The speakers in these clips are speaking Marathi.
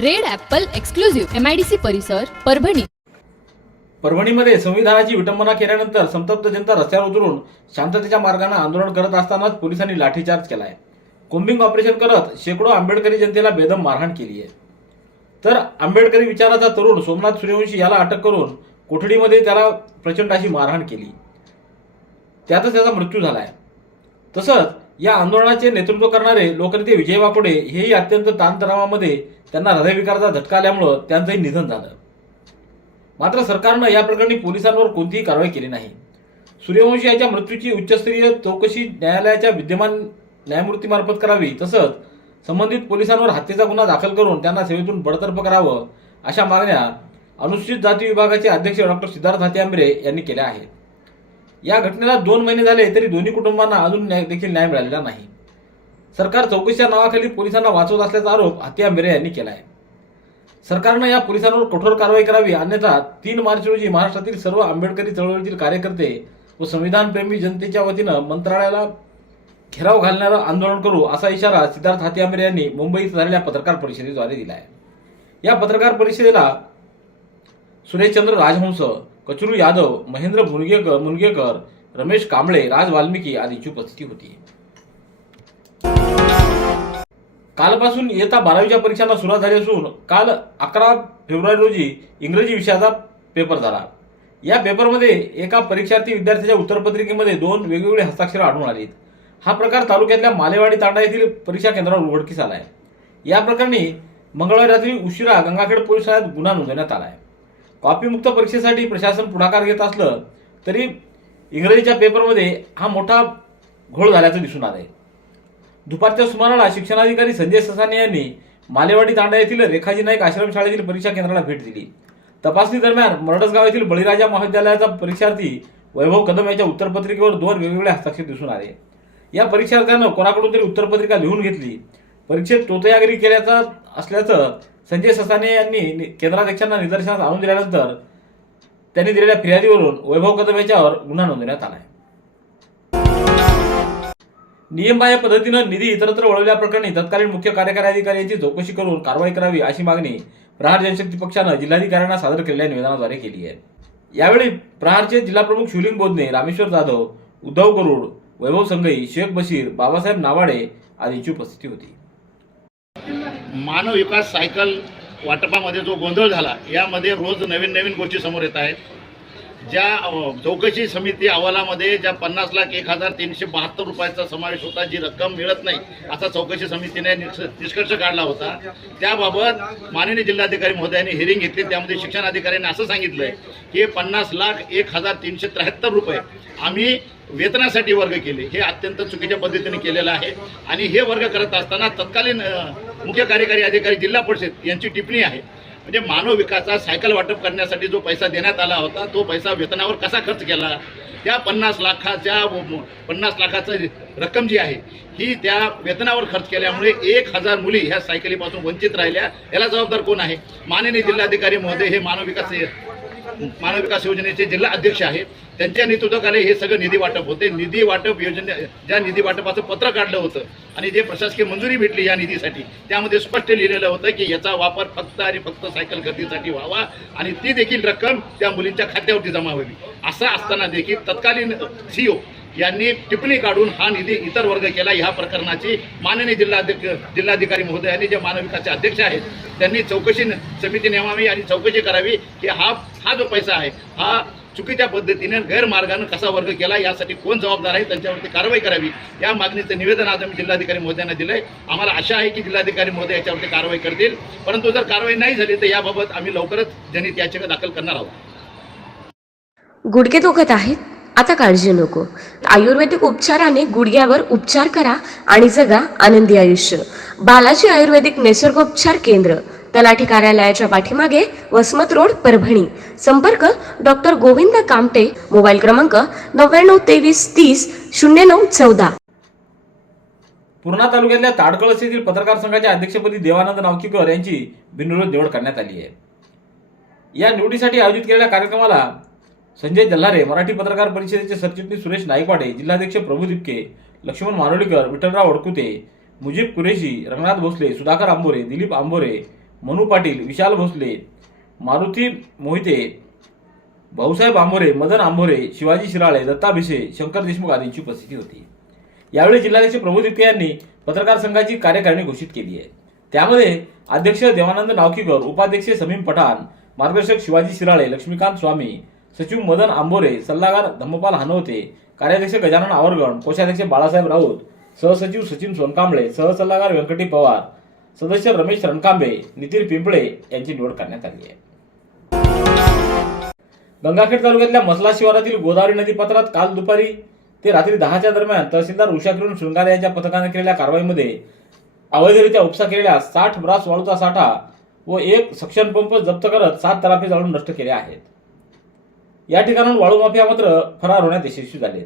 Red apple exclusive MIDC परिसर परभणी. परभणीमध्ये संविधानाची विटंबना केल्यानंतर संतप्त जनता रस्त्यावर उतरून शांततेच्या मार्गाने आंदोलन करत असतानाच पोलिसांनी लाठीचार्ज केलाय. कोम्बिंग ऑपरेशन करत शेकडो आंबेडकरी जनतेला बेदम मारहाण केली आहे. तर आंबेडकरी विचाराचा तरुण सोमनाथ सूर्यवंशी याला अटक करून कोठडीमध्ये त्याला प्रचंड अशी मारहाण केली. त्यातच त्याचा मृत्यू झालाय. तसंच या आंदोलनाचे नेतृत्व करणारे लोकनेते विजय वापुडे हेही अत्यंत ताणतणावामध्ये त्यांना हृदयविकाराचा झटका आल्यामुळं त्यांचंही निधन झालं. मात्र सरकारनं या प्रकरणी पोलिसांवर कोणतीही कारवाई केली नाही. सूर्यवंशी यांच्या मृत्यूची उच्चस्तरीय चौकशी न्यायालयाच्या विद्यमान न्यायमूर्तीमार्फत करावी तसंच संबंधित पोलिसांवर हत्येचा गुन्हा दाखल करून त्यांना सेवेतून बडतर्फ करावं अशा मागण्या अनुसूचित जाती विभागाचे अध्यक्ष डॉक्टर सिद्धार्थ हात्यांबरे यांनी केल्या आहेत. या घटनेला दोन महिने झाले तरी दोन्ही कुटुंबांना अजून न्याय देखील न्याय मिळालेला नाही. सरकार चौकशीच्या नावाखाली पोलिसांना वाचवत असल्याचा आरोप हात्यांबरे यांनी केला आहे सरकारनं या पोलिसांवर कठोर कारवाई करावी अन्यथा तीन मार्च रोजी महाराष्ट्रातील सर्व आंबेडकरी चळवळीतील कार्यकर्ते व संविधानप्रेमी जनतेच्या वतीनं मंत्रालयाला घेराव घालणारं आंदोलन करू असा इशारा सिद्धार्थ हातीआंबरे यांनी मुंबईत झालेल्या पत्रकार परिषदेद्वारे दिला आहे या पत्रकार परिषदेला सुरेशचंद्र राजहंस कचरू यादव महेंद्र मुनगेकर मुनगेकर रमेश कांबळे राज वाल्मिकी आदींची उपस्थिती होती. कालपासून इयत्ता बारावीच्या परीक्षांना सुरुवात झाली असून काल अकरा फेब्रुवारी रोजी इंग्रजी विषयाचा पेपर झाला. या पेपरमध्ये एका परीक्षार्थी विद्यार्थ्याच्या उत्तरपत्रिकेमध्ये दोन वेगवेगळे हस्ताक्षर आढळून आलीत. हा प्रकार तालुक्यातल्या मालेवाडी तांडा येथील परीक्षा केंद्रावर उघडकीस आहे या प्रकरणी मंगळवारी रात्री उशिरा गंगाखेड पोलीस ठाण्यात गुन्हा नोंदवण्यात आलाय. कॉपीमुक्त परीक्षेसाठी प्रशासन पुढाकार घेत असलं तरी इंग्रजीच्या पेपरमध्ये हा मोठा घोळ झाल्याचं दिसून आलंय. दुपारच्या सुमाराला शिक्षणाधिकारी संजय ससाने यांनी मालेवाडी तांडा येथील रेखाजी नाईक आश्रमशाळेतील परीक्षा केंद्राला भेट दिली. तपासणी दरम्यान मरडसगाव येथील बळीराजा महाविद्यालयाचा परीक्षार्थी वैभव कदम यांच्या उत्तरपत्रिकेवर दोन वेगवेगळे हस्ताक्षर दिसून आले. या परीक्षार्थ्यानं कोणाकडून तरी उत्तरपत्रिका लिहून घेतली. परीक्षेत तोतयागिरी केल्याचा असल्याचं संजय ससाने यांनी केंद्राध्यक्षांना निदर्शनास आणून दिल्यानंतर त्यांनी दिलेल्या फिर्यादीवरून वैभव कदम याच्यावर गुन्हा नोंदवण्यात आला आहे. नियमबाह्य पद्धतीनं निधी इतरत्र वळवल्याप्रकरणी तत्कालीन मुख्य कार्यकारी अधिकारी यांची चौकशी करून कारवाई करावी अशी मागणी प्रहार जनशक्ती पक्षानं जिल्हाधिकाऱ्यांना सादर केलेल्या निवेदनाद्वारे केली आहे. यावेळी प्रहारचे जिल्हाप्रमुख शिवलिंग बोधने रामेश्वर जाधव उद्धव गरुड वैभव संगई शेख बशीर बाबासाहेब नावाडे आदींची उपस्थिती होती. मानव विकास सायकल वाटपामध्ये जो गोंधळ झाला यामध्ये रोज नवीन नवीन गोष्टी समोर येत आहेत. ज्या चौकशी समिती अहवालामध्ये ज्या पन्नास लाख एक हजार तीनशे बहात्तर रुपयाचा समावेश होता जी रक्कम मिळत नाही असा चौकशी समितीने निष्कर्ष काढला होता. त्याबाबत माननीय जिल्हाधिकारी महोदयांनी हिअरिंग घेतली. त्यामध्ये शिक्षण अधिकाऱ्यांनी असं सांगितलं आहे की पन्नास लाख एक हजार तीनशे त्र्याहत्तर रुपये आम्ही वेतनासाठी वर्ग केले. हे अत्यंत चुकीच्या पद्धतीने केलेलं आहे. आणि हे वर्ग करत असताना तत्कालीन मुख्य कार्यकारी अधिकारी जिल्हा परिषद यांची टिप्पणी आहे. म्हणजे मानव विकासात सायकल वाटप करण्यासाठी जो पैसा देण्यात आला होता तो पैसा वेतनावर कसा खर्च केला? त्या पन्नास लाखाच्या पन्नास लाखाचं रक्कम जी आहे ही त्या वेतनावर खर्च केल्यामुळे एक हजार मुली ह्या सायकलीपासून वंचित राहिल्या. याला जबाबदार कोण आहे? माननीय जिल्हाधिकारी महोदय हे मानव विकास मानव विकास योजनेचे जिल्हा अध्यक्ष आहेत. त्यांच्या नेतृत्वाखाली हे सगळं निधी वाटप होते. निधी वाटप योजने ज्या निधी वाटपाचं पत्र काढलं होतं आणि जे प्रशासकीय मंजुरी भेटली या निधीसाठी त्यामध्ये स्पष्ट लिहिलेलं होतं की याचा वापर फक्त आणि फक्त सायकल खरेदीसाठी व्हावा आणि ती देखील रक्कम त्या मुलींच्या खात्यावरती जमा व्हावी. असं असताना देखील तत्कालीन सीओ यांनी टिप्पणी काढून हा निधी इतर वर्ग केला. ह्या प्रकरणाची माननीय जिल्हाध्यक्ष जिल्हाधिकारी महोदयांनी जे मानविकाचे अध्यक्ष आहेत त्यांनी चौकशी न- समिती नेमावी आणि चौकशी करावी की हा हा जो पैसा आहे हा चुकीच्या पद्धतीने गैरमार्गानं कसा वर्ग केला यासाठी कोण जबाबदार आहे त्यांच्यावरती कारवाई करावी या मागणीचं निवेदन आज आम्ही जिल्हाधिकारी महोदयांना दिलंय. आम्हाला आशा आहे की जिल्हाधिकारी महोदय याच्यावरती कारवाई करतील. परंतु जर कारवाई नाही झाली तर याबाबत आम्ही लवकरच जनहित याचिका दाखल करणार आहोत. गुडघे दुखत आहेत? आता काळजी नको. आयुर्वेदिक उपचाराने गुडघ्यावर उपचार करा आणि जगा आनंदी आयुष्य. बालाजी आयुर्वेदिक निसर्गोपचार केंद्र. तलाठी कार्यालयाच्या पाठीमागे वसमत रोड परभणी. संपर्क डॉक्टर गोविंद कामटे मोबाईल क्रमांक नव्याण्णव तेवीस तीस शून्य नऊ चौदा. पूर्णा तालुक्यातल्या ताडकळस येथील पत्रकार संघाच्या अध्यक्षपदी देवानंद नावकीकर यांची बिनविरोध निवड करण्यात आली आहे. या निवडीसाठी आयोजित केलेल्या कार्यक्रमाला संजय जल्हारे मराठी पत्रकार परिषदेचे सरचिटणीस सुरेश नाईकवाडे जिल्हाध्यक्ष प्रभू दिपके लक्ष्मण मारोलीकर विठ्ठलराव अडकुते मुजीब कुरेशी रंगनाथ भोसले सुधाकर आंबोरे दिलीप आंबोरे मनू पाटील विशाल भोसले मारुती मोहिते भाऊसाहेब आंबोरे मदन आंबोरे शिवाजी शिराळे दत्ता भिसे शंकर देशमुख आदींची उपस्थिती होती. यावेळी जिल्हाध्यक्ष प्रभू दिपके यांनी पत्रकार संघाची कार्यकारिणी घोषित केली आहे. त्यामध्ये अध्यक्ष देवानंद नावकीकर उपाध्यक्ष समीम पठाण मार्गदर्शक शिवाजी शिराळे लक्ष्मीकांत स्वामी सचिव मदन आंबोरे सल्लागार धम्मपाल हनवते कार्याध्यक्ष गजानन आवरगण कोषाध्यक्ष बाळासाहेब राऊत सहसचिव सचिन सोनकांबळे सहसल्लागार व्यंकटी पवार सदस्य रमेश रणकांबे नितीन पिंपळे यांची निवड करण्यात आली आहे. गंगाखेड तालुक्यातल्या मसला शिवारातील गोदावरी नदी पात्रात काल दुपारी ते रात्री दहाच्या दरम्यान तहसीलदार उषा किरण शृंगारे यांच्या पथकाने केलेल्या कारवाईमध्ये अवैधरित्या उपसा केलेल्या साठ ब्रास वाळूचा साठा व एक सक्षम पंप जप्त करत सात तराफे जाळून नष्ट केले आहेत. या ठिकाणाहून वाळू माफिया मात्र फरार होण्यात यशस्वी झाले.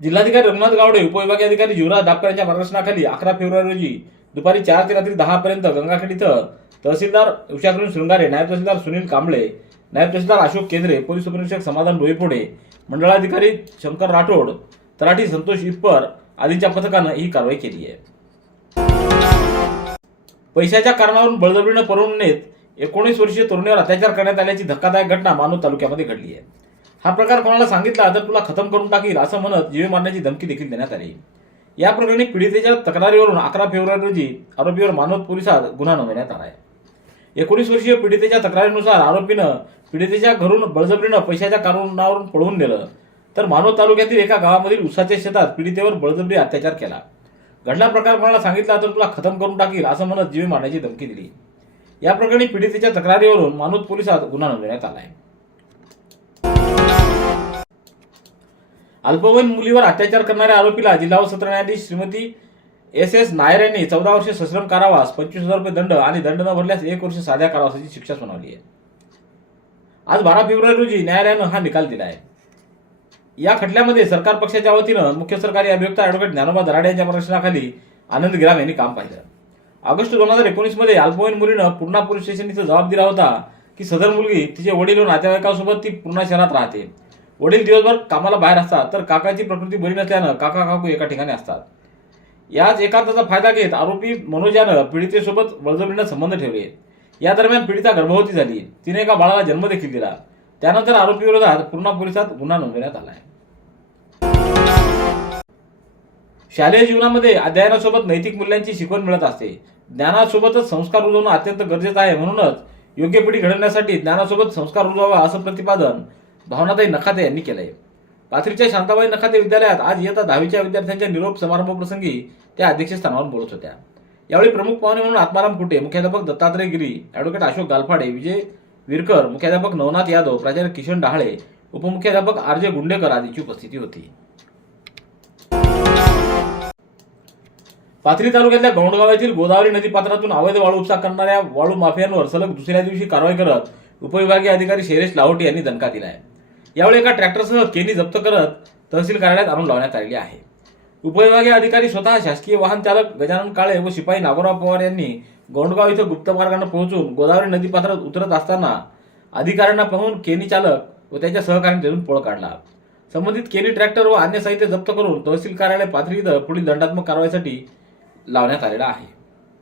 जिल्हाधिकारी रघुनाथ गावडे उपविभागीय अधिकारी युवराज डापकर यांच्या मार्गदर्शनाखाली अकरा फेब्रुवारी रोजी दुपारी चार ते रात्री दहा पर्यंत गंगाखेड इथं तहसीलदार उषाकृष्ण शृंगारे नायब तहसीलदार सुनील कांबळे नायब तहसीलदार अशोक केंद्रे पोलीस उपनिरीक्षक समाधान डोईफोडे मंडळाधिकारी शंकर राठोड तराठी संतोष इप्पर आदींच्या पथकानं ही कारवाई केली आहे. पैशाच्या कारणावरून बळजबरीनं पळवून नेत एकोणीस वर्षीय तरुणीवर अत्याचार करण्यात आल्याची धक्कादायक घटना मानव तालुक्यामध्ये घडली आहे. हा प्रकार कोणाला सांगितला तर तुला खतम करून टाकील असं म्हणत जीवे मारण्याची धमकी देखील देण्यात आली. या प्रकरणी पीडितेच्या तक्रारीवरून अकरा फेब्रुवारी रोजी आरोपीवर मानवत पोलिसात गुन्हा नोंदवण्यात आला आहे. एकोणीस वर्षीय पीडितेच्या तक्रारीनुसार आरोपीनं पीडितेच्या घरून बळजबरीनं पैशाच्या कारणावरून पळवून नेलं तर मानवत तालुक्यातील एका गावामधील उसाच्या शेतात पीडितेवर बळजबरी अत्याचार केला. घडला प्रकार कोणाला सांगितला तर तुला खतम करून टाकील असं म्हणत जीवे मारण्याची धमकी दिली. या प्रकरणी पीडितेच्या तक्रारीवरून मानवत पोलिसात गुन्हा नोंदवण्यात आला आहे. अल्पवयीन मुलीवर अत्याचार करणाऱ्या आरोपीला जिल्हा व सत्र न्यायाधीश श्रीमती एस एस नायर यांनी चौदा वर्षे सश्रम कारावास पंचवीस हजार रुपये दंड आणि दंड न भरल्यास एक वर्ष साध्या कारावासाची शिक्षा सुनावली आहे. आज बारा फेब्रुवारी रोजी न्यायालयानं हा निकाल दिला आहे. या खटल्यामध्ये सरकार पक्षाच्या वतीनं मुख्य सरकारी अभियुक्त ॲडव्होकेट ज्ञानोबा दराडे यांच्या प्रशासनाखाली आनंद गिराम यांनी काम पाहिलं. ऑगस्ट दोन हजार एकोणीसमध्ये अल्पवयीन मुलीनं पूर्णा पोलीस स्टेशन इथं जबाब दिला होता की सदर मुलगी तिचे वडील व नातेवाईकांसोबत ती पूर्णा शहरात राहते. वडील दिवसभर कामाला बाहेर असतात तर काकाची प्रकृती बरी नसल्यानं काका काकू एका ठिकाणी असतात. याच एकांताचा फायदा घेत आरोपी मनोज यानं पीडितेसोबत बळजबरीनं संबंध ठेवले. या दरम्यान पीडिता गर्भवती झाली. तिने एका बाळाला जन्म देखील दिला. त्यानंतर आरोपी विरोधात पूर्णा पोलिसात गुन्हा नोंदवण्यात आला आहे शालेय जीवनामध्ये अध्ययनासोबत नैतिक मूल्यांची शिकवण मिळत असते. ज्ञानासोबतच संस्कार रुजवणं अत्यंत गरजेचं आहे म्हणूनच योग्य पिढी घडवण्यासाठी ज्ञानासोबत संस्कार रुजवावा असं प्रतिपादन भावनाताई नखाते यांनी केलंय. पाथरीच्या शांताबाई नखाते विद्यालयात आज इयत्ता दहावीच्या विद्यार्थ्यांच्या निरोप समारंभप्रसंगी त्या अध्यक्षस्थानावर बोलत होत्या. यावेळी प्रमुख पाहुणे म्हणून आत्माराम कुटे मुख्याध्यापक दत्तात्रय गिरी ॲडव्होकेट अशोक गालफाडे विजय विरकर मुख्याध्यापक नवनाथ यादव प्राचार्य किशन डहाळे उपमुख्याध्यापक आर जे गुंडेकर आदीची उपस्थिती होती. पाथरी तालुक्यातल्या गौंडगाव येथील गोदावरी नदी पात्रातून अवैध वाळू उपसा करणाऱ्या वाळू माफियांवर सलग दुसऱ्या दिवशी कारवाई करत उपविभागीय अधिकारी शैलेश लाहोटी यांनी दणका दिला आहे यावेळी एका ट्रॅक्टरसह केनी जप्त करत तहसील कार्यालयात आणून लावण्यात आलेली आहे. उपविभागीय अधिकारी स्वतः शासकीय वाहन चालक गजानन काळे व शिपाई नागोराव पवार यांनी गोंडगाव इथं गुप्त मार्गाने पोहोचून गोदावरी नदी पात्रात उतरत असताना अधिकाऱ्यांना पाहून केनी चालक व त्याच्या सहकार्याने तिथून पळ काढला. संबंधित केनी ट्रॅक्टर व अन्य साहित्य जप्त करून तहसील कार्यालय पाथरी इथं पुढील दंडात्मक कारवाईसाठी लावण्यात आलेला आहे.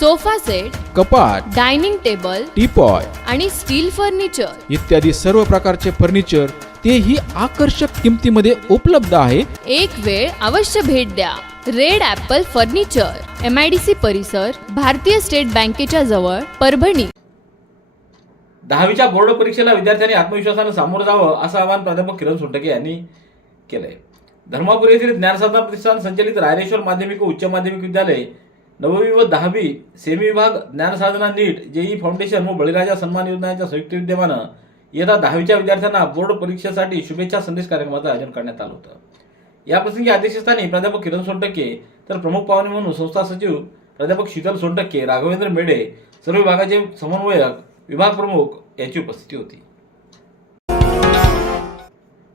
sofa set कपाट डायनिंग टेबल टीपॉय आणि स्टील फर्निचर. इत्यादी सर्व प्रकारचे फर्निचर तेही आकर्षक किमतीमध्ये उपलब्ध आहे. एक वेळ अवश्य भेट द्या. Red apple furniture M I D C परिसर भारतीय स्टेट बँकेच्या जवळ परभणी. दहावीच्या बोर्ड परीक्षेला विद्यार्थ्यांनी आत्मविश्वासानं सामोरं जावं असं आवाहन प्राध्यापक किरण सोनटके यांनी केलंय. धर्मापुरी येथील ज्ञानसाधना प्रतिष्ठान संचलित रायरेश्वर माध्यमिक व उच्च माध्यमिक विद्यालय नववी व दहावी सेमी विभाग ज्ञानसाधना नीट जेई फाउंडेशन व बळीराजा सन्मान योजनाच्या संयुक्त विद्यमानं येत्या दहावीच्या विद्यार्थ्यांना बोर्ड परीक्षेसाठी शुभेच्छा संदेश कार्यक्रमाचं आयोजन करण्यात आलं होतं. याप्रसंगी अध्यक्षस्थानी प्राध्यापक किरण सोनटक्के तर प्रमुख पाहुणे म्हणून संस्था सचिव प्राध्यापक शीतल सोनटक्के राघवेंद्र मेढे सर्व विभागाचे समन्वयक विभाग प्रमुख यांची उपस्थिती होती.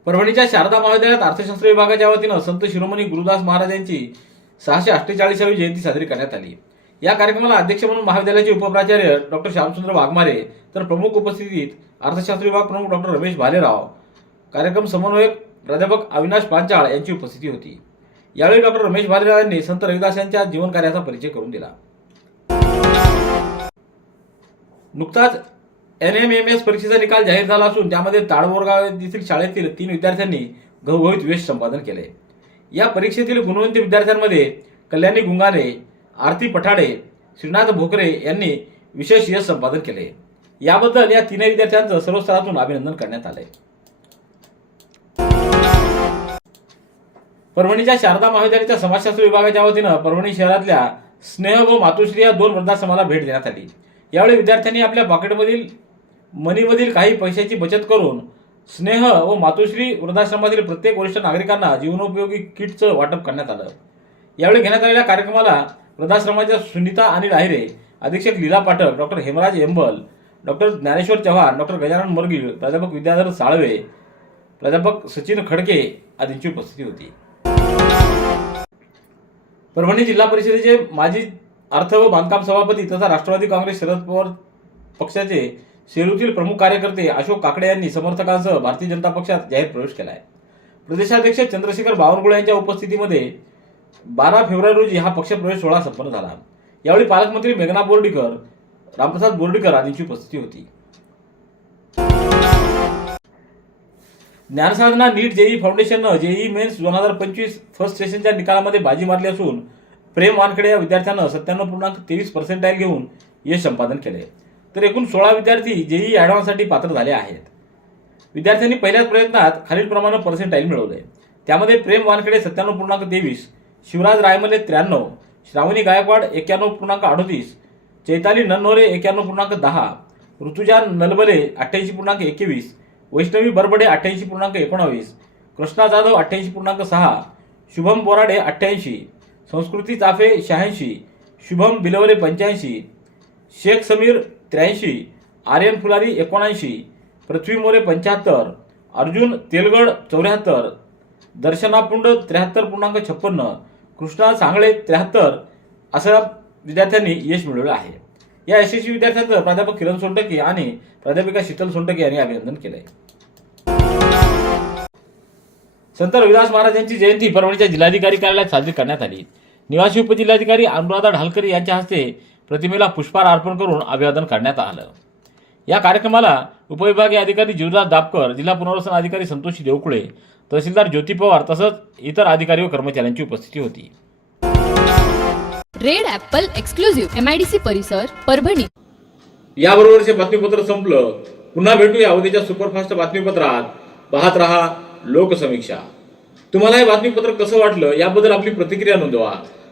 परभणीच्या शारदा महाविद्यालयात अर्थशास्त्र विभागाच्या वतीनं संत शिरोमणी गुरुदास महाराज यांची सहाशे अठ्ठेचाळीसावी जयंती साजरी करण्यात आली. या कार्यक्रमाला अध्यक्ष म्हणून महाविद्यालयाचे उपप्राचार्य डॉक्टर श्यामचंद्र वाघमारे तर प्रमुख उपस्थितीत अर्थशास्त्र विभाग प्रमुख डॉक्टर रमेश भालेराव कार्यक्रम समन्वयक प्राध्यापक अविनाश पांचाळ यांची उपस्थिती होती. यावेळी डॉक्टर रमेश भालेराव यांनी संत रविदास यांच्या जीवन कार्याचा परिचय करून दिला. नुकताच एन एम एम एस परीक्षेचा निकाल जाहीर झाला असून त्यामध्ये ताडबोरगाव येथील शाळेतील तीन विद्यार्थ्यांनी घवघवीत यश संपादन केले. या परीक्षेतील गुणवंत विद्यार्थ्यांमध्ये कल्याणी गुंगारे आरती पठाडे श्रीनाथ भोकरे यांनी विशेष यश संपादन केले. याबद्दल या तीनही विद्यार्थ्यांचं सर्व स्तरातून अभिनंदन करण्यात आलंय. परभणीच्या शारदा महाविद्यालयाच्या समाजशास्त्र विभागाच्या वतीनं परभणी शहरातल्या स्नेह व मातुश्री या दोन वृद्धाश्रमाला भेट देण्यात आली. यावेळी विद्यार्थ्यांनी आपल्या पॉकेटमधील मनीमधील काही पैशाची बचत करून स्नेह व मातोश्री वृद्धाश्रमातील प्रत्येक वरिष्ठ नागरिकांना जीवनोपयोगी किटचं वाटप करण्यात आलं. यावेळी घेण्यात आलेल्या कार्यक्रमाला वृद्धाश्रमाच्या सुनीता आणि डाहिरे अधीक्षक Leela Pathak doctor Hemraj Embal doctor Dnyaneshwar Chavan doctor Gajanan Margil प्राध्यापक विद्याधर साळवे प्राध्यापक सचिन खडके आदींची उपस्थिती होती. परभणी जिल्हा परिषदेचे माजी अर्थ व बांधकाम सभापती तथा राष्ट्रवादी काँग्रेस शरद पवार पक्षाचे सेलूतील प्रमुख कार्यकर्ते अशोक काकडे यांनी समर्थकांसह भारतीय जनता पक्षात जाहीर प्रवेश केला आहे प्रदेशाध्यक्ष चंद्रशेखर बावनकुळे यांच्या उपस्थितीमध्ये बारा फेब्रुवारी रोजी हा पक्षप्रवेश सोहळा संपन्न झाला. यावेळी पालकमंत्री मेघना बोर्डीकर रामप्रसाद बोर्डीकर आदींची उपस्थिती होती. ज्ञानसाधना नीट जेई फाउंडेशननं जेई मेन्स दोन हजार पंचवीस फर्स्ट सेशनच्या निकालामध्ये बाजी मारली असून प्रेम वानखेडे या विद्यार्थ्यानं सत्त्याण्णव पूर्णांक तेवीस पर्सेंटाईल घेऊन यश संपादन केले तर एकूण सोळा विद्यार्थी जेई ॲडव्हान्ससाठी पात्र झाले आहेत. विद्यार्थ्यांनी पहिल्याच प्रयत्नात खालीलप्रमाणे पर्सेंटाईल मिळवले त्यामध्ये प्रेम वानखेडे सत्त्याण्णव पूर्णांक तेवीस शिवराज रायमले त्र्याण्णव श्रावणी गायकवाड एक्क्याण्णव पूर्णांक अडतीस चैताली नन्नोरे एक्क्याण्णव पूर्णांक दहा ऋतुजा नलबले अठ्ठ्याऐंशी पूर्णांक एकवीस वैष्णवी बरबडे अठ्ठ्याऐंशी पूर्णांक एकोणावीस कृष्णा जाधव अठ्ठ्याऐंशी पूर्णांक सहा शुभम बोराडे अठ्ठ्याऐंशी संस्कृती चाफे शहाऐंशी शुभम बिलवले पंच्याऐंशी शेख समीर त्र्याऐंशी आर्यन फुलारी एकोणऐंशी पृथ्वी मोरे पंच्याहत्तर अर्जुन तेलगड चौऱ्याहत्तर दर्शना पुंड त्र्याहत्तर पूर्णांक छप्पन्न कृष्णा सांगळे त्र्याहत्तर अशा विद्यार्थ्यांनी यश मिळवलं आहे. या यशस्वी विद्यार्थ्यांचं प्राध्यापक किरण सोंटकी आणि प्राध्यापिका शीतल सोंटकी यांनी अभिनंदन केलंय. संत रविदास महाराज यांची जयंती परभणीच्या जिल्हाधिकारी कार्यालयात साजरी करण्यात आली. निवासी उपजिल्हाधिकारी अनुराधा ढालकर यांच्या हस्ते प्रतिमेला पुष्पहार अर्पण करून अभिवादन करण्यात आलं. या कार्यक्रमाला उपविभागीय अधिकारी जीवदास दापकर जिल्हा पुनर्वसन अधिकारी संतोषी देवकुळे तहसीलदार ज्योती पवार तसंच इतर अधिकारी व कर्मचाऱ्यांची उपस्थिती होती. Red apple exclusive M I D C परिसर परभणी. याबरोबरचे बातमीपत्र संपलं. पुन्हा भेटूया उद्याच्या सुपरफास्ट बातमीपत्रात. पाहत रहा लोकसमीक्षा. तुम्हाला हे बातमीपत्र कसं वाटलं याबद्दल आपली प्रतिक्रिया नोंदवा.